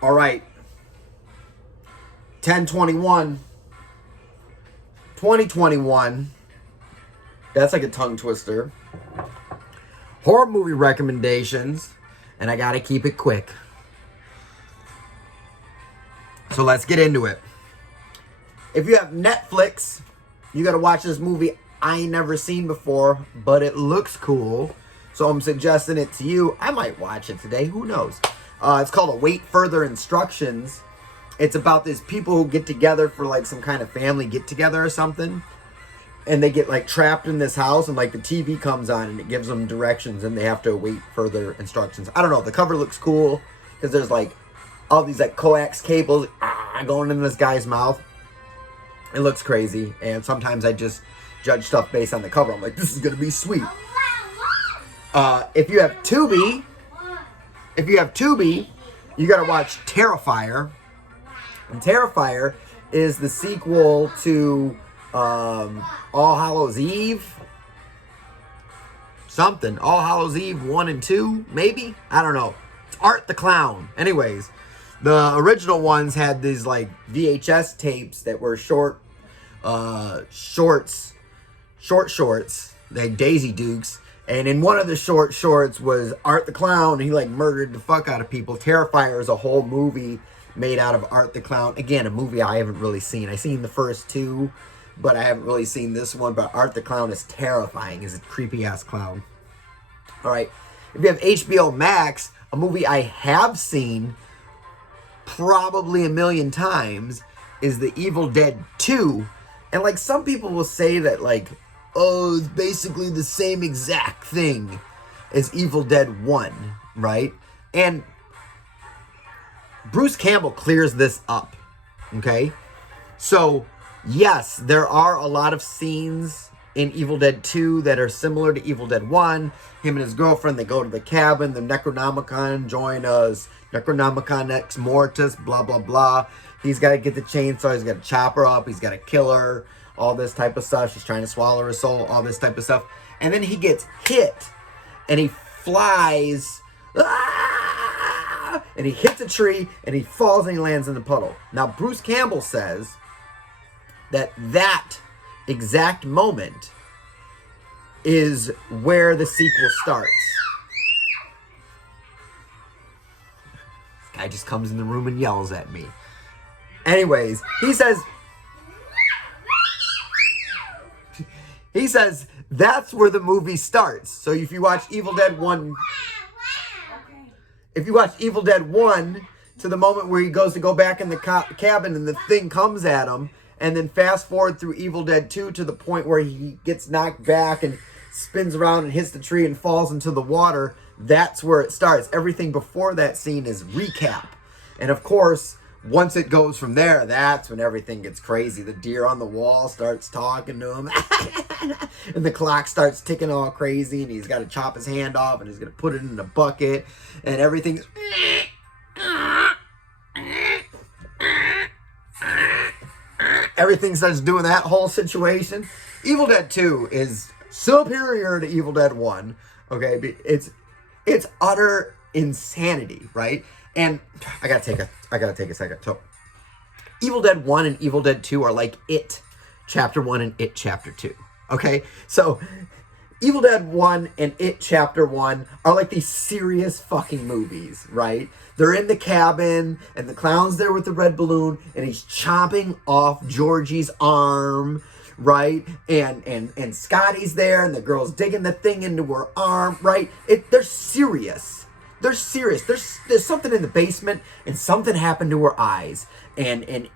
All right. 10/21. 2021. That's like a tongue twister. Horror movie recommendations. And I gotta keep it quick. So let's get into it. If you have Netflix, you gotta watch this movie I ain't never seen before, but it looks cool. So I'm suggesting it to you. I might watch it today. Who knows? It's called Await Further Instructions. It's about these people who get together for like some kind of family get-together or something. And they get like trapped in this house and like the TV comes on and it gives them directions and they have to await further instructions. I don't know. The cover looks cool because there's like all these like coax cables going in this guy's mouth. It looks crazy. And sometimes I just judge stuff based on the cover. I'm like, this is going to be sweet. If you have Tubi, you got to watch Terrifier. And Terrifier is the sequel to All Hallows Eve. Something. All Hallows Eve 1 and 2, maybe? I don't know. It's Art the Clown. Anyways, the original ones had these like VHS tapes that were shorts, like Daisy Dukes. And in one of the shorts was Art the Clown. He like murdered the fuck out of people. Terrifier is a whole movie made out of Art the Clown. Again, a movie I haven't really seen. I've seen the first two, but I haven't really seen this one. But Art the Clown is terrifying. He's a creepy-ass clown. All right. If you have HBO Max, a movie I have seen probably a million times is The Evil Dead 2. And like some people will say that like, oh, it's basically the same exact thing as Evil Dead 1, right? And Bruce Campbell clears this up, okay? So, yes, there are a lot of scenes in Evil Dead 2 that are similar to Evil Dead 1. Him and his girlfriend, they go to the cabin, the Necronomicon join us, Necronomicon Ex Mortis, blah, blah, blah. He's got to get the chainsaw, he's got to chop her up, he's got to kill her, all this type of stuff. She's trying to swallow her soul, all this type of stuff. And then he gets hit, and he flies, and he hits a tree, and he falls, and he lands in the puddle. Now, Bruce Campbell says that exact moment is where the sequel starts. This guy just comes in the room and yells at me. Anyways, he says that's where the movie starts. So if you watch Evil Dead 1, if you watch Evil Dead 1 to the moment where he goes to go back in the cabin and the thing comes at him, and then fast forward through Evil Dead 2 to the point where he gets knocked back and spins around and hits the tree and falls into the water, that's where it starts. Everything before that scene is recap. And of course, once it goes from there, that's when everything gets crazy. The deer on the wall starts talking to him. And the clock starts ticking all crazy. And he's got to chop his hand off. And he's going to put it in a bucket. And everything's... Everything starts doing that whole situation. Evil Dead 2 is superior to Evil Dead 1. Okay? It's utter insanity, right? And I gotta take a second. So, Evil Dead 1 and Evil Dead 2 are like It Chapter 1 and It Chapter 2. Okay? So, Evil Dead 1 and It Chapter 1 are like these serious fucking movies, right? They're in the cabin, and the clown's there with the red balloon, and he's chopping off Georgie's arm, right? And Scotty's there, and the girl's digging the thing into her arm, right? They're serious. They're serious. There's something in the basement, and something happened to her eyes. And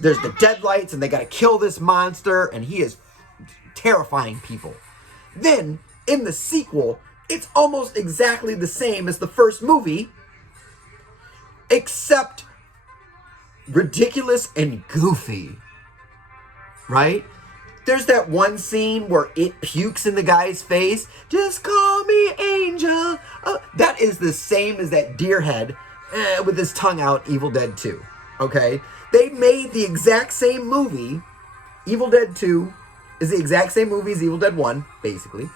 there's the deadlights, and they gotta kill this monster, and he is terrifying people. Then, in the sequel, it's almost exactly the same as the first movie, except ridiculous and goofy, right? There's that one scene where it pukes in the guy's face. Just call me Angel. That is the same as that deer head with his tongue out, Evil Dead 2. Okay? They made the exact same movie. Evil Dead 2 is the exact same movie as Evil Dead 1, basically.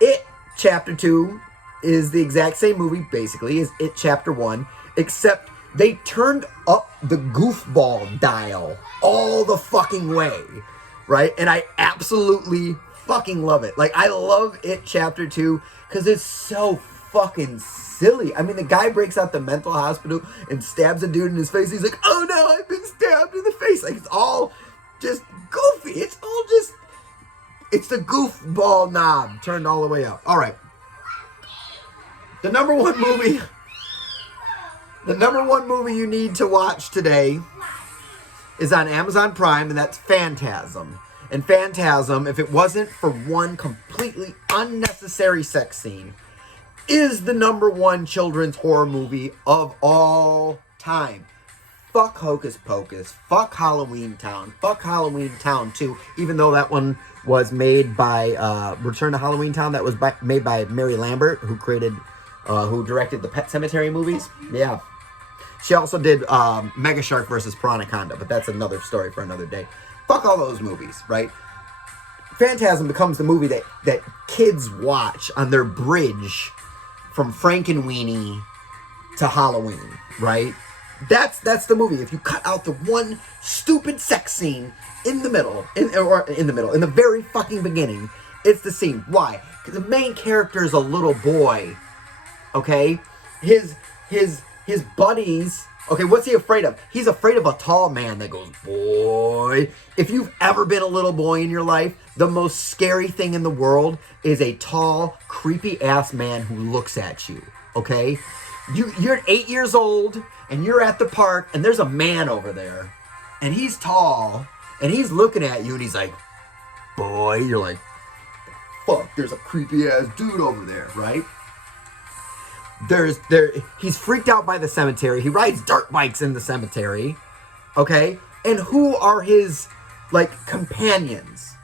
It Chapter 2 is the exact same movie, basically, as It Chapter 1, except They turned up the goofball dial all the fucking way, right? And I absolutely fucking love it. Like, I love It Chapter 2 because it's so fucking silly. I mean, the guy breaks out the mental hospital and stabs a dude in his face. He's like, oh no, I've been stabbed in the face. Like, it's all just goofy. It's all just, it's the goofball knob turned all the way up. All right. The number one movie you need to watch today is on Amazon Prime, and that's Phantasm. And Phantasm, if it wasn't for one completely unnecessary sex scene, is the number one children's horror movie of all time. Fuck Hocus Pocus. Fuck Halloween Town. Fuck Halloween Town 2, even though that one was made by Return to Halloween Town. That was made by Mary Lambert, who directed the Pet Sematary movies. Yeah. She also did Mega Shark versus Piranhaconda, but that's another story for another day. Fuck all those movies, right? Phantasm becomes the movie that kids watch on their bridge from Frankenweenie to Halloween, right? That's the movie. If you cut out the one stupid sex scene in the middle, in the very fucking beginning, it's the scene. Why? Because the main character is a little boy, okay? His buddies, okay, what's he afraid of? He's afraid of a tall man that goes, boy. If you've ever been a little boy in your life, the most scary thing in the world is a tall, creepy-ass man who looks at you, okay? You're 8 years old, and you're at the park, and there's a man over there, and he's tall, and he's looking at you, and he's like, boy. You're like, fuck, there's a creepy-ass dude over there, right? He's freaked out by the cemetery. He rides dirt bikes in the cemetery, okay? And who are his, like, companions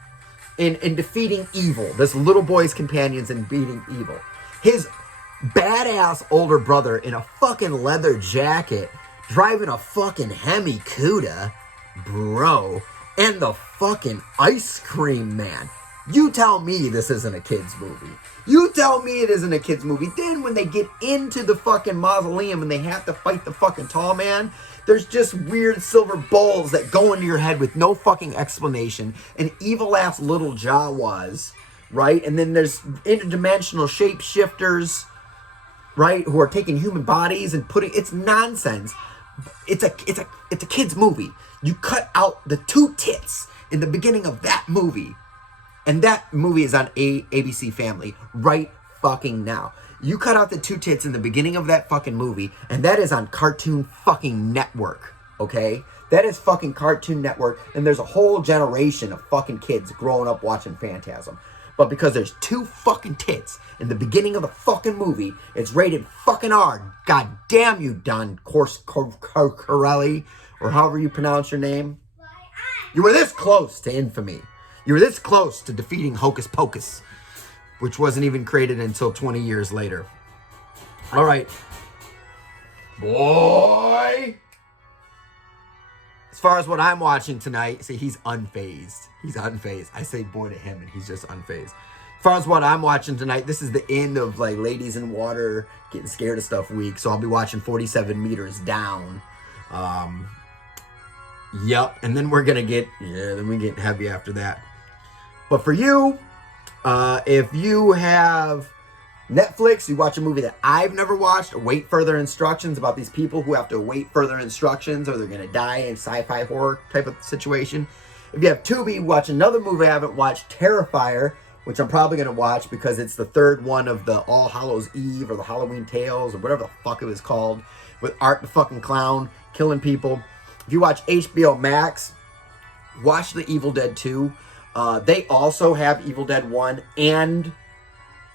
in defeating evil? This little boy's companions in beating evil. His badass older brother in a fucking leather jacket, driving a fucking Hemi Cuda, bro, and the fucking ice cream man. You tell me this isn't a kid's movie. You tell me it isn't a kid's movie. Then when they get into the fucking mausoleum and they have to fight the fucking tall man, there's just weird silver balls that go into your head with no fucking explanation. And evil-ass little Jawas, right? And then there's interdimensional shapeshifters, right? Who are taking human bodies and putting... It's nonsense. It's a kid's movie. You cut out the two tits in the beginning of that movie. And that movie is on ABC Family right fucking now. You cut out the two tits in the beginning of that fucking movie, and that is on Cartoon fucking Network, okay? That is fucking Cartoon Network, and there's a whole generation of fucking kids growing up watching Phantasm. But because there's two fucking tits in the beginning of the fucking movie, it's rated fucking R. God damn you, Don Corelli, or however you pronounce your name. You were this close to infamy. You were this close to defeating Hocus Pocus, which wasn't even created until 20 years later. All right. Boy! As far as what I'm watching tonight, see, he's unfazed. He's unfazed. I say boy to him, and he's just unfazed. As far as what I'm watching tonight, this is the end of, like, Ladies in Water, Getting Scared of Stuff week, so I'll be watching 47 Meters Down. Yep, and then we're gonna get, then we get heavy after that. But for you, if you have Netflix, you watch a movie that I've never watched, await further instructions about these people who have to await further instructions or they're going to die in sci-fi horror type of situation. If you have Tubi, watch another movie I haven't watched, Terrifier, which I'm probably going to watch because it's the third one of the All Hallows Eve or the Halloween Tales or whatever the fuck it was called, with Art the fucking Clown killing people. If you watch HBO Max, watch The Evil Dead 2. They also have Evil Dead 1 and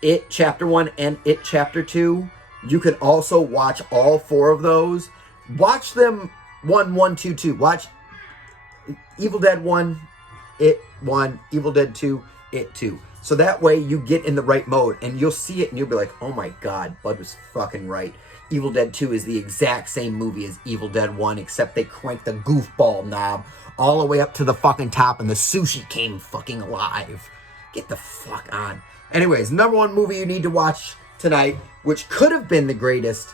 It Chapter 1 and It Chapter 2. You can also watch all four of those. Watch them 1, 1, 2, 2. Watch Evil Dead 1, It 1, Evil Dead 2, It 2. So that way you get in the right mode and you'll see it and you'll be like, oh my God, Bud was fucking right. Evil Dead 2 is the exact same movie as Evil Dead 1, except they cranked the goofball knob all the way up to the fucking top and the sushi came fucking alive. Get the fuck on. Anyways, number one movie you need to watch tonight, which could have been the greatest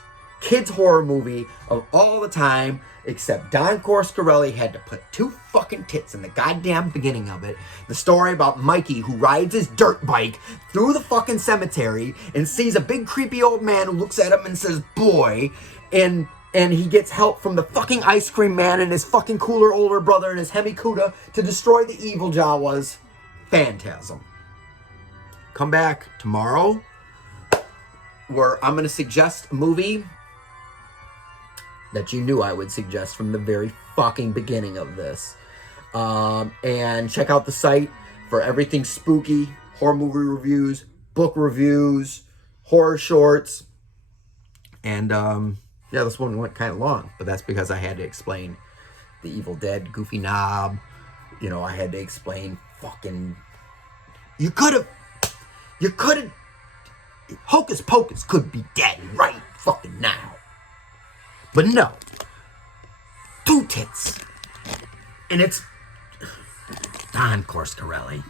kids horror movie of all the time, except Don Coscarelli had to put 2 fucking tits in the goddamn beginning of it. The story about Mikey who rides his dirt bike through the fucking cemetery and sees a big creepy old man who looks at him and says, boy, and he gets help from the fucking ice cream man and his fucking cooler older brother and his Hemikuda to destroy the evil Jawas. Phantasm. Come back tomorrow where I'm going to suggest a movie that you knew I would suggest from the very fucking beginning of this. And check out the site for everything spooky, horror movie reviews, book reviews, horror shorts. And yeah, this one went kind of long, but that's because I had to explain the Evil Dead, Goofy Knob. You know, I had to explain fucking... You could have... Hocus Pocus could be dead right fucking now. But no. 2 tits. And it's Don Coscarelli.